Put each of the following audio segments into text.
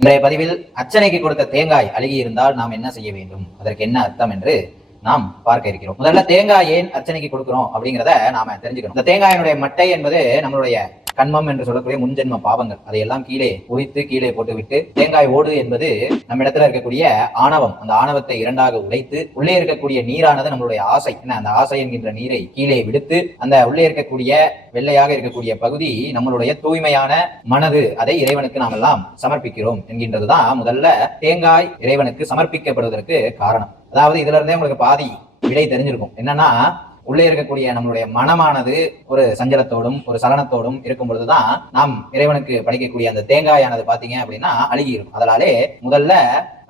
இன்றைய பதிவில் அர்ச்சனைக்கு கொடுத்த தேங்காய் அழுகி இருந்தால் நாம் என்ன செய்ய வேண்டும், அதற்கு என்ன அர்த்தம் என்று நாம் பார்க்க இருக்கிறோம். முதல்ல தேங்காய் ஏன் அர்ச்சனைக்கு கொடுக்கிறோம் அப்படிங்கிறத நாம தெரிஞ்சுக்கணும். இந்த தேங்காயினுடைய மட்டை என்பது நம்மளுடைய கண்மம் என்று சொல்லக்கூடிய முன்ஜென்ம பாவங்கள் அதையெல்லாம் கீழே உரித்து கீழே போட்டுவிட்டு, தேங்காய் ஓடு என்பது நம்ம இடத்துல இருக்கக்கூடிய ஆணவம், அந்த ஆணவத்தை இரண்டாக உடைத்து உள்ளே இருக்கக்கூடிய நீரானது நம்மளுடைய ஆசை, அந்த ஆசை என்கின்ற நீரை கீழே விடுத்து அந்த உள்ளே இருக்கக்கூடிய வெள்ளையாக இருக்கக்கூடிய பகுதி நம்மளுடைய தூய்மையான மனது, அதை இறைவனுக்கு நாம் எல்லாம் சமர்ப்பிக்கிறோம் என்கின்றதுதான் முதல்ல தேங்காய் இறைவனுக்கு சமர்ப்பிக்கப்படுவதற்கு காரணம். அதாவது இதுல இருந்தே உங்களுக்கு பாதி விடை தெரிஞ்சிருக்கும். என்னன்னா, உள்ளே இருக்கக்கூடிய நம்மளுடைய மனமானது ஒரு சஞ்சலத்தோடும் ஒரு சலனத்தோடும் இருக்கும் பொழுதுதான் நாம் இறைவனுக்கு படைக்கக்கூடிய அந்த தேங்காயானது பாத்தீங்க அப்படின்னா அழுகி இருக்கும். அதனாலே முதல்ல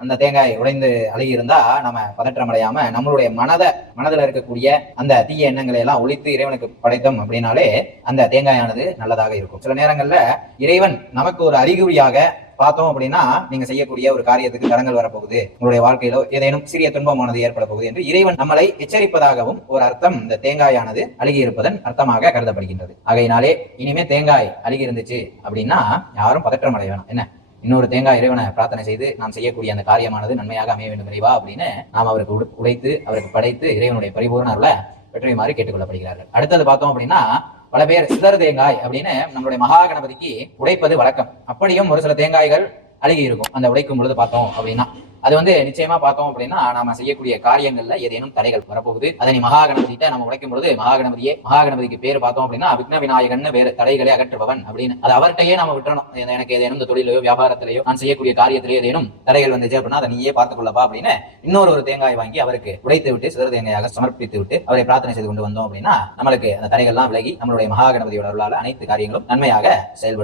அந்த தேங்காய் உடைந்து அழுகி இருந்தா நம்ம பதற்றம் அடையாம நம்மளுடைய மனதில் இருக்கக்கூடிய அந்த தீய எண்ணங்களை எல்லாம் ஒழித்து இறைவனுக்கு படைத்தோம் அப்படின்னாலே அந்த தேங்காயானது நல்லதாக இருக்கும். சில நேரங்கள்ல இறைவன் நமக்கு ஒரு அறிகுறியாக பார்த்தோம் அப்படின்னா, நீங்க செய்யக்கூடிய ஒரு காரியத்துக்கு தடங்கள் வரப்போகுது, உங்களுடைய வாழ்க்கையில ஏதேனும் சிறிய துன்பமானது ஏற்பட போகுது என்று இறைவன் நம்மளை எச்சரிப்பதாகவும் ஒரு அர்த்தம் இந்த தேங்காயானது அழுகி இருப்பதன் அர்த்தமாக கருதப்படுகின்றது. ஆகையினாலே இனிமே தேங்காய் அழுகி இருந்துச்சு அப்படின்னா யாரும் பதற்றம் அடைய வேணாம். என்ன, இன்னொரு தேங்காய் இறைவனை பிரார்த்தனை செய்து நாம் செய்யக்கூடிய அந்த காரியமானது நன்மையாக அமைய வேண்டும் இறைவா அப்படின்னு நாம் அவருக்கு உடைத்து அவருக்கு படைத்து இறைவனுடைய பரிபூர்ண அருளை பெற்றுமாறு கேட்டுக்கொள்ளப்படுகிறார்கள். அடுத்தது பார்த்தோம் அப்படின்னா, பல பேர் சிதறு தேங்காய் அப்படின்னு நம்மளுடைய மகா கணபதிக்கு உடைப்பது வழக்கம். அப்படியும் ஒரு சில தேங்காய்கள் அழுகி இருக்கும். அந்த உடைக்கும் பொழுது பார்த்தோம் அப்படின்னா அது நிச்சயமா பார்த்தோம் அப்படின்னா நாம செய்யக்கூடிய காரியங்கள்ல ஏதேனும் தடைகள் வரப்போகுது. அதை நீ மகா கணபதிட்ட நம்ம உடைக்கும் பொழுது மகாகணபதிக்கு பேர் பார்த்தோம் அப்படின்னா விக்ன விநாயகன், வேறு தடைகளை அகற்றுபவன் அப்படின்னு அது அவர்கிட்டயே நம்ம விட்டுறணும். எனக்கு ஏதேனும் இந்த தொழிலையோ வியாபாரத்திலேயோ நான் செய்யக்கூடிய காரியத்திலேயோ ஏதேனும் தடைகள் வந்துச்சு அப்படின்னா அதை நீயே பார்த்துக் கொள்ளப்பா அப்படின்னு இன்னொரு தேங்காய் வாங்கி அவருக்கு உடைத்து விட்டு சிறு தேங்காயாக சமர்ப்பித்து விட்டு அவரை பிரார்த்தனை செய்து கொண்டு வந்தோம் அப்படின்னா நம்மளுக்கு அந்த தடைகள்லாம் விலகி நம்மளுடைய மகாகணபதியோட அருளால அனைத்து காரியங்களும் நன்மையாக செயல்படும்.